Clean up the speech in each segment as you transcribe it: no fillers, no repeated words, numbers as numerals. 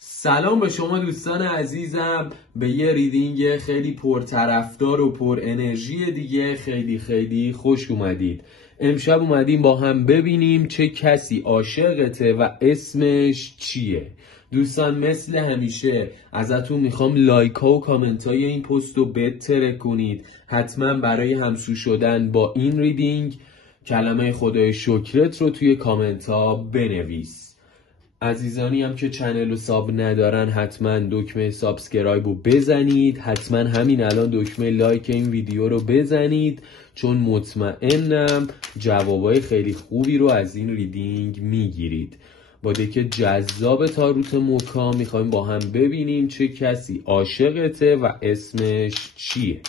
سلام به شما دوستان عزیزم، به یه ریدینگ خیلی پرطرفدار و پر انرژی دیگه خیلی خوش اومدید. امشب اومدیم با هم ببینیم چه کسی عاشقته و اسمش چیه. دوستان مثل همیشه ازتون میخوام لایک ها و کامنت های این پست رو بترک کنید. حتما برای همسو شدن با این ریدینگ کلمه خدای شکرت رو توی کامنت ها بنویس. عزیزانی هم که چنل رو ساب ندارن حتما دکمه سابسکرایب رو بزنید، حتما همین الان دکمه لایک این ویدیو رو بزنید، چون مطمئنم جوابای خیلی خوبی رو از این ریدینگ میگیرید. با دک جذاب تاروت موکا میخوایم با هم ببینیم چه کسی عاشقته و اسمش چیه.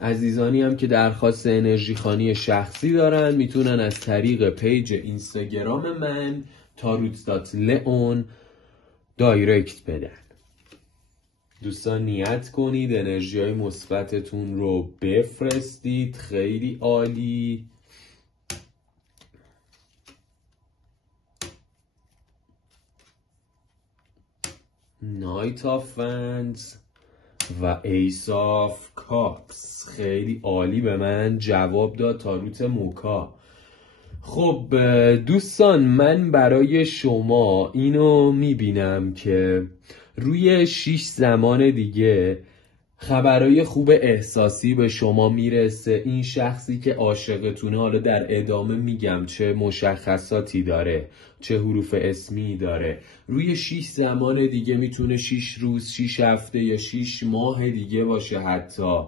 عزیزانی هم که درخواست انرژی خوانی شخصی دارن میتونن از طریق پیج اینستاگرام من tarots.leon دایرکت بدن. دوستان نیت کنید انرژی های مثبتتون رو بفرستید. خیلی عالی. نایت آف وندز و ایس آف کاپس خیلی عالی به من جواب داد تاروت موکا. خب دوستان، من برای شما اینو میبینم که روی 6 زمان دیگه خبرای خوب احساسی به شما میرسه. این شخصی که عاشقتونه، حالا در ادامه میگم چه مشخصاتی داره، چه حروف اسمی داره، روی 6 زمان دیگه میتونه 6 روز، 6 هفته یا 6 ماه دیگه باشه، حتی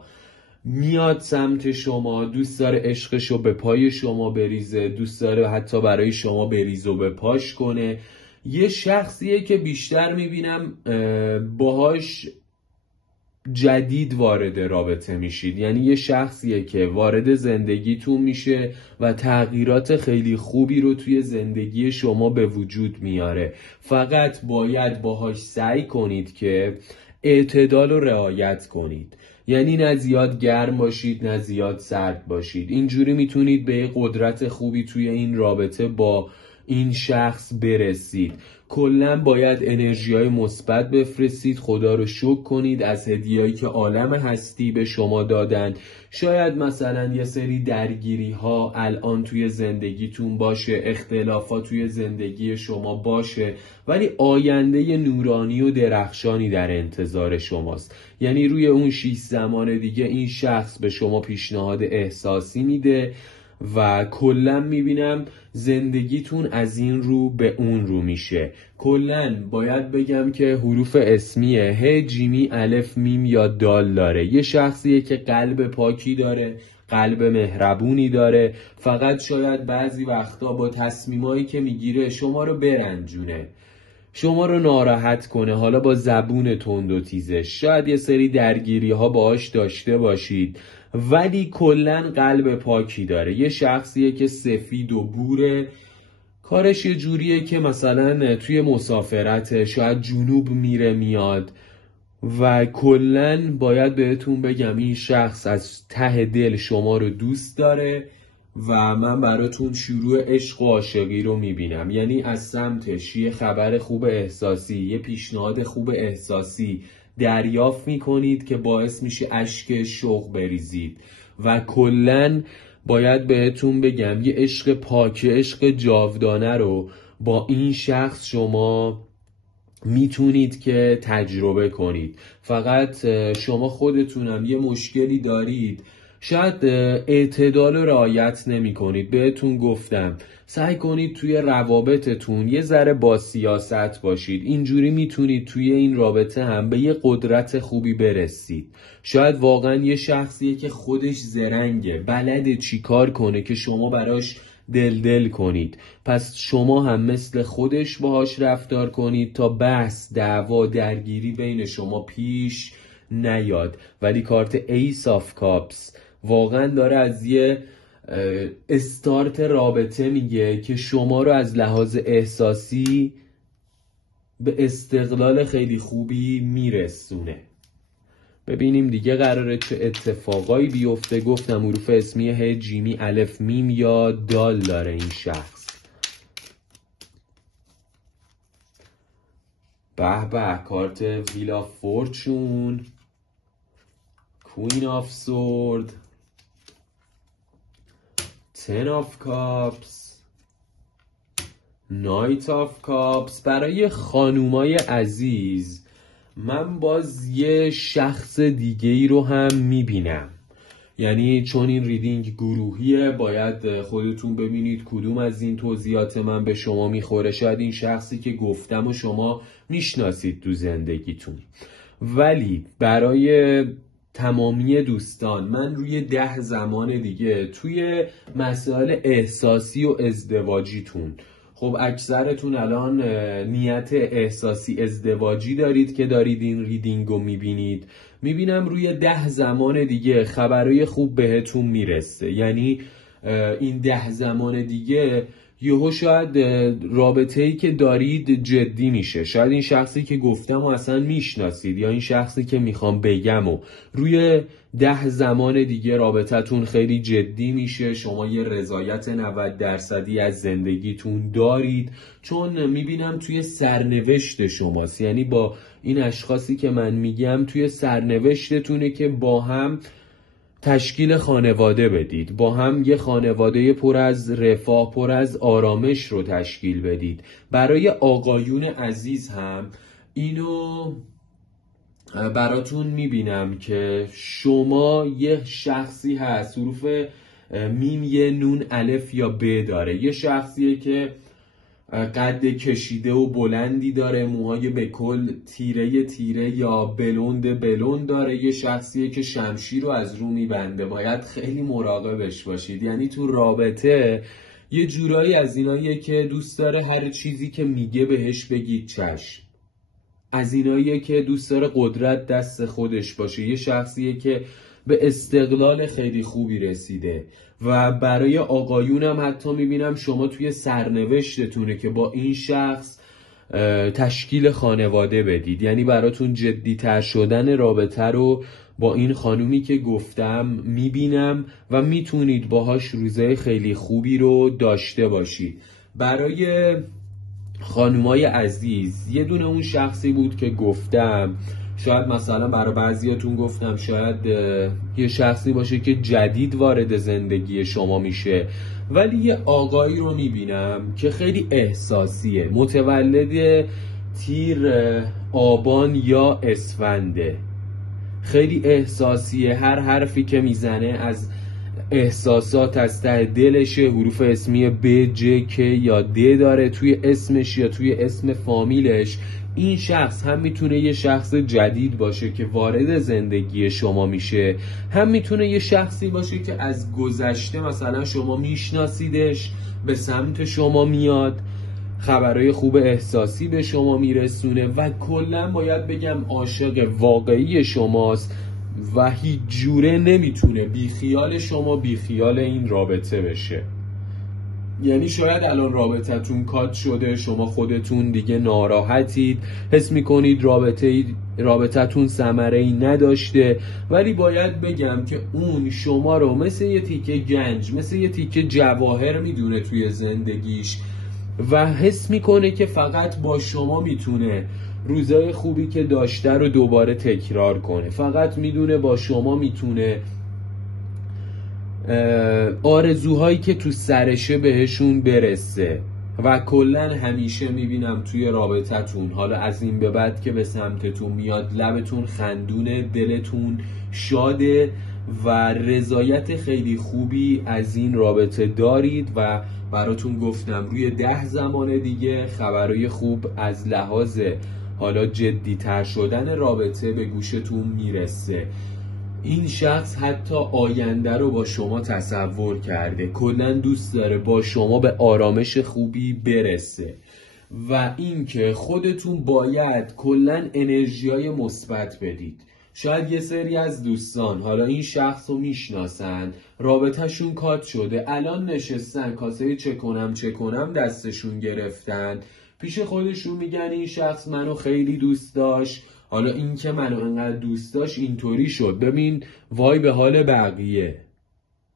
میاد سمت شما. دوست داره عشقشو به پای شما بریزه، دوست داره حتی برای شما بریز و به پاش کنه. یه شخصیه که بیشتر میبینم باهاش جدید وارد رابطه میشید، یعنی یه شخصیه که وارد زندگیتون میشه و تغییرات خیلی خوبی رو توی زندگی شما به وجود میاره. فقط باید باهاش سعی کنید که اعتدال رو رعایت کنید، یعنی نه زیاد گرم باشید نه زیاد سرد باشید. اینجوری میتونید به یه قدرت خوبی توی این رابطه با این شخص برسید. کلا باید انرژی‌های مثبت بفرستید، خدا رو شکر کنید از هدیه‌ای که عالم هستی به شما دادن. شاید مثلا یه سری درگیری ها الان توی زندگیتون باشه، اختلافات توی زندگی شما باشه، ولی آینده نورانی و درخشانی در انتظار شماست. یعنی روی اون 6 زمان دیگه این شخص به شما پیشنهاد احساسی میده و کلا میبینم زندگیتون از این رو به اون رو میشه. کلا باید بگم که حروف اسمیه ه، جیمی، الف، میم یا دال داره. یه شخصیه که قلب پاکی داره، قلب مهربونی داره، فقط شاید بعضی وقتا با تصمیمایی که میگیره شما رو برنجونه، شما رو ناراحت کنه، حالا با زبون تند و تیزش. شاید یه سری درگیری ها باهاش داشته باشید، ولی کلن قلب پاکی داره. یه شخصیه که سفید و بوره، کارش یه جوریه که مثلا توی مسافرت شاید جنوب میره میاد و کلن باید بهتون بگم این شخص از ته دل شما رو دوست داره و من براتون شروع عشق و عاشقی رو میبینم. یعنی از سمتش یه خبر خوب احساسی، یه پیشنهاد خوب احساسی دریافت میکنید که باعث میشه اشک شوق بریزید و کلن باید بهتون بگم یه عشق پاک، عشق جاودانه رو با این شخص شما میتونید که تجربه کنید. فقط شما خودتونم یه مشکلی دارید، شاید اعتدال رو رعایت نمی کنید. بهتون گفتم سعی کنید توی روابطتون یه ذره با سیاست باشید، اینجوری میتونید توی این رابطه هم به یه قدرت خوبی برسید. شاید واقعا یه شخصیه که خودش زرنگه، بلده چی کار کنه که شما براش دل کنید، پس شما هم مثل خودش باهاش رفتار کنید تا بحث، دعوا، درگیری بین شما پیش نیاد. ولی کارت ایس آف کاپس واقعا داره از یه استارت رابطه میگه که شما رو از لحاظ احساسی به استقلال خیلی خوبی میرسونه. ببینیم دیگه قراره چه اتفاقایی بیفته. گفتم حروف اسمی ه، جیمی، الف، میم یا دال داره این شخص. به کارت ویل آف فورچون، کوین آف سورد، 10 آف کاپس، نایت آف کاپس. برای خانومای عزیز من باز یه شخص دیگه ای رو هم میبینم، یعنی چون این ریدینگ گروهیه باید خودتون ببینید کدوم از این توضیحات من به شما میخوره. شاید این شخصی که گفتم و شما میشناسید تو زندگیتون، ولی برای تمامی دوستان من روی 10 زمان دیگه توی مسائل احساسی و ازدواجیتون، خب اکثرتون الان نیت احساسی ازدواجی دارید که دارید این ریدینگ رو میبینم روی 10 زمان دیگه خبرهای خوب بهتون میرسه. یعنی این 10 زمان دیگه یهو شاید رابطه‌ای که دارید جدی میشه، شاید این شخصی که گفتم و اصلا میشناسید، یا این شخصی که میخوام بگم و روی 10 زمان دیگه رابطتون خیلی جدی میشه. شما یه رضایت 90% از زندگیتون دارید، چون میبینم توی سرنوشت شماست. یعنی با این اشخاصی که من میگم توی سرنوشتتونه که با هم تشکیل خانواده بدید، با هم یه خانواده پر از رفاه، پر از آرامش رو تشکیل بدید. برای آقایون عزیز هم اینو براتون میبینم که شما یه شخصی هست حروف میم یه نون الف یا ب داره، یه شخصیه که قد کشیده و بلندی داره، موهای به کل تیره یا بلوند داره، یه شخصیه که شمشیر رو از رو میبنده. باید خیلی مراقبش باشید. یعنی تو رابطه یه جورایی از ایناییه که دوست داره هر چیزی که میگه بهش بگید چشم، از ایناییه که دوست داره قدرت دست خودش باشه، یه شخصیه که به استقلال خیلی خوبی رسیده. و برای آقایونم حتی میبینم شما توی سرنوشتتونه که با این شخص تشکیل خانواده بدید. یعنی براتون جدی‌تر شدن رابطه رو با این خانومی که گفتم میبینم و میتونید باهاش روزای خیلی خوبی رو داشته باشید. برای خانومای عزیز یه دونه اون شخصی بود که گفتم، شاید مثلا برای بعضیاتون گفتم شاید یه شخصی باشه که جدید وارد زندگی شما میشه، ولی یه آقایی رو میبینم که خیلی احساسیه، متولد تیر آبان یا اسفنده، خیلی احساسیه. هر حرفی که میزنه از احساسات از ته دلشه. حروف اسمی ب، ج، ک یا د داره توی اسمش یا توی اسم فامیلش. این شخص هم میتونه یه شخص جدید باشه که وارد زندگی شما میشه، هم میتونه یه شخصی باشه که از گذشته مثلا شما میشناسیدش، به سمت شما میاد، خبرهای خوب احساسی به شما میرسونه و کلا باید بگم عاشق واقعی شماست و هیچ جوره نمیتونه بیخیال شما، بیخیال این رابطه بشه. یعنی شاید الان رابطتون کات شده، شما خودتون دیگه ناراحتید، حس میکنید رابطتون ثمره‌ای نداشته، ولی باید بگم که اون شما رو مثل یه تیکه گنج، مثل یه تیکه جواهر میدونه توی زندگیش و حس میکنه که فقط با شما میتونه روزای خوبی که داشته رو دوباره تکرار کنه، فقط میدونه با شما میتونه آرزوهایی که تو سرشه بهشون برسه. و کلن همیشه میبینم توی رابطتون، حالا از این به بعد که به سمتتون میاد، لبتون خندونه، دلتون شاده و رضایت خیلی خوبی از این رابطه دارید و براتون گفتم روی 10 زمان دیگه خبرهای خوب از لحاظ حالا جدی‌تر شدن رابطه به گوشتون میرسه. این شخص حتی آینده رو با شما تصور کرده، کلاً دوست داره با شما به آرامش خوبی برسه و اینکه خودتون باید کلاً انرژیای مثبت بدید. شاید یه سری از دوستان حالا این شخص رو میشناسن، رابطهشون کات شده، الان نشستن کاسه چه کنم دستشون گرفتن، پیش خودشون میگن این شخص منو خیلی دوست داشت، حالا این که منو انقدر دوست داشت اینطوری شد، ببین وای به حال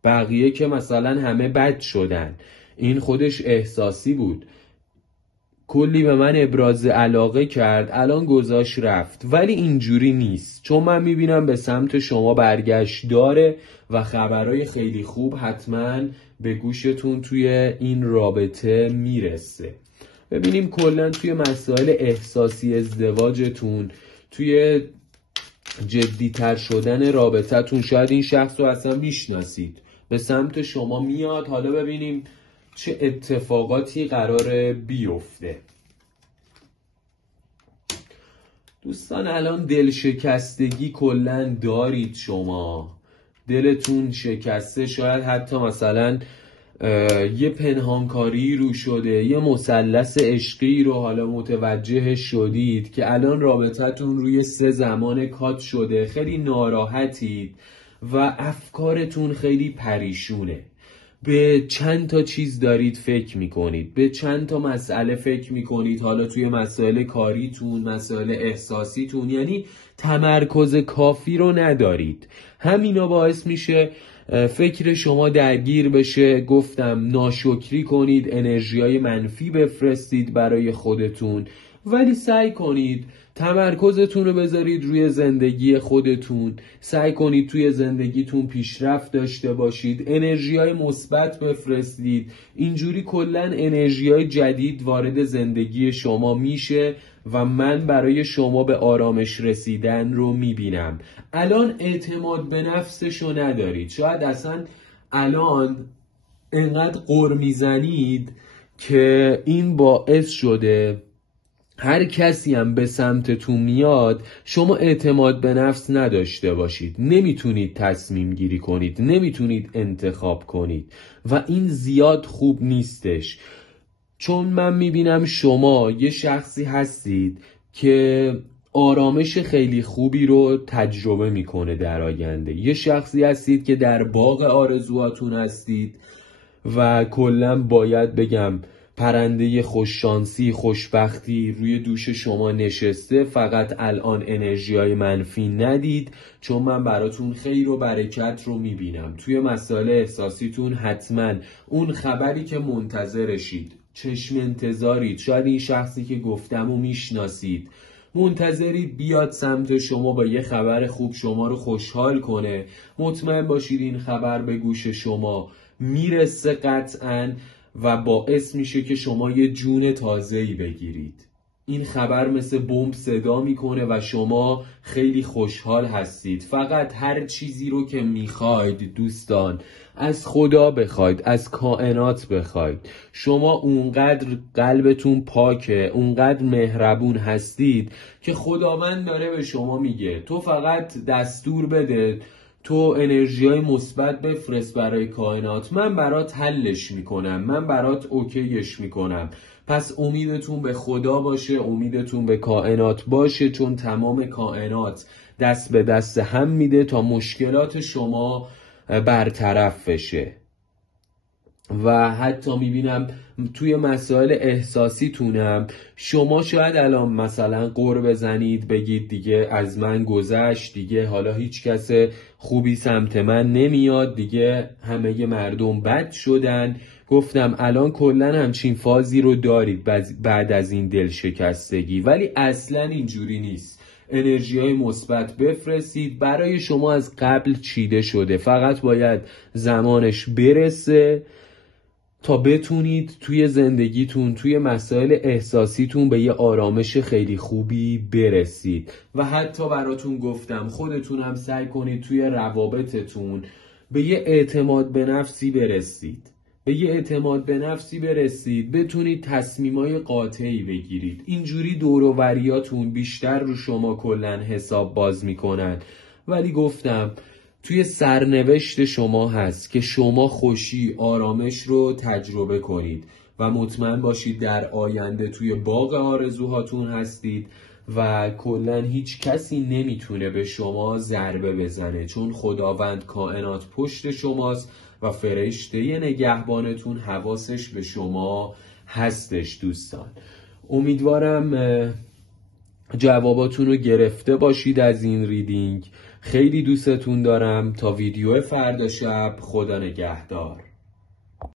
بقیه که مثلا همه بد شدن، این خودش احساسی بود. کلی به من ابراز علاقه کرد، الان گذاشت رفت. ولی اینجوری نیست، چون من میبینم به سمت شما برگشت داره و خبرهای خیلی خوب حتما به گوشتون توی این رابطه میرسه. ببینیم کلا توی مسائل احساسی ازدواجتون، توی جدی‌تر شدن رابطتون، شاید این شخص رو اصلا میشناسید، به سمت شما میاد. حالا ببینیم چه اتفاقاتی قراره بیفته. دوستان الان دل شکستگی کلن دارید، شما دلتون شکسته، شاید حتی مثلا یه پنهانکاری رو شده، یه مثلث عشقی رو حالا متوجه شدید که الان رابطتون روی 3 زمان کات شده، خیلی ناراحتید و افکارتون خیلی پریشونه. به چند تا چیز دارید فکر میکنید، به چند تا مسئله فکر میکنید، حالا توی مسائل کاریتون، مسائل احساسیتون، یعنی تمرکز کافی رو ندارید. همینا باعث میشه فکر شما درگیر بشه. گفتم ناشکری کنید، انرژیای منفی بفرستید برای خودتون، ولی سعی کنید تمرکزتون رو بذارید روی زندگی خودتون. سعی کنید توی زندگیتون پیشرفت داشته باشید، انرژیای مثبت بفرستید. اینجوری کلن انرژیای جدید وارد زندگی شما میشه و من برای شما به آرامش رسیدن رو میبینم. الان اعتماد به نفسشو ندارید، شاید اصلا الان انقدر غر میزنید که این باعث شده هر کسی هم به سمتتون میاد شما اعتماد به نفس نداشته باشید، نمیتونید تصمیم گیری کنید، نمیتونید انتخاب کنید و این زیاد خوب نیستش. چون من میبینم شما یه شخصی هستید که آرامش خیلی خوبی رو تجربه میکنه در آینده. یه شخصی هستید که در باغ آرزوهاتون هستید و کلا باید بگم پرنده خوششانسی، خوشبختی روی دوش شما نشسته. فقط الان انرژیای منفی ندید، چون من براتون خیر و برکت رو میبینم. توی مسائل احساسیتون حتما اون خبری که منتظرشید، چشم انتظارید، شاید این شخصی که گفتم و میشناسید، منتظرید بیاد سمت شما با یه خبر خوب شما رو خوشحال کنه. مطمئن باشید این خبر به گوش شما میرسه قطعاً و باعث میشه که شما یه جون تازه‌ای بگیرید. این خبر مثل بمب صدا میکنه و شما خیلی خوشحال هستید. فقط هر چیزی رو که میخواید دوستان از خدا بخواید، از کائنات بخواید. شما اونقدر قلبتون پاکه، اونقدر مهربون هستید که خداوند داره به شما میگه تو فقط دستور بده، تو انرژیای مثبت بفرست برای کائنات، من برات حلش میکنم، من برات اوکیش میکنم. پس امیدتون به خدا باشه، امیدتون به کائنات باشه، چون تمام کائنات دست به دست هم میده تا مشکلات شما برطرف بشه. و حتی میبینم توی مسائل احساسیتونم شما شاید الان مثلا غر بزنید، بگید دیگه از من گذشت، دیگه حالا هیچ کس خوبی سمت من نمیاد، دیگه همه مردم بد شدن. گفتم الان کلن همچین فازی رو دارید بعد از این دل شکستگی، ولی اصلا اینجوری نیست. انرژیای مثبت بفرستید، برای شما از قبل چیده شده، فقط باید زمانش برسه تا بتونید توی زندگیتون، توی مسائل احساسیتون به یه آرامش خیلی خوبی برسید. و حتی براتون گفتم خودتون هم سعی کنید توی روابطتون به یه اعتماد به نفسی برسید، به یه اعتماد به نفسی برسید، بتونید تصمیمای قاطعی بگیرید. اینجوری دور و بریاتون بیشتر رو شما کلن حساب باز میکنن. ولی گفتم توی سرنوشت شما هست که شما خوشی، آرامش رو تجربه کنید و مطمئن باشید در آینده توی باغ آرزوهاتون هستید و کلن هیچ کسی نمیتونه به شما ضربه بزنه، چون خداوند کائنات پشت شماست و فرشته نگهبانتون حواسش به شما هستش. دوستان امیدوارم جواباتون رو گرفته باشید از این ریدینگ. خیلی دوستتون دارم. تا ویدیو فردا شب، خدا نگهدار.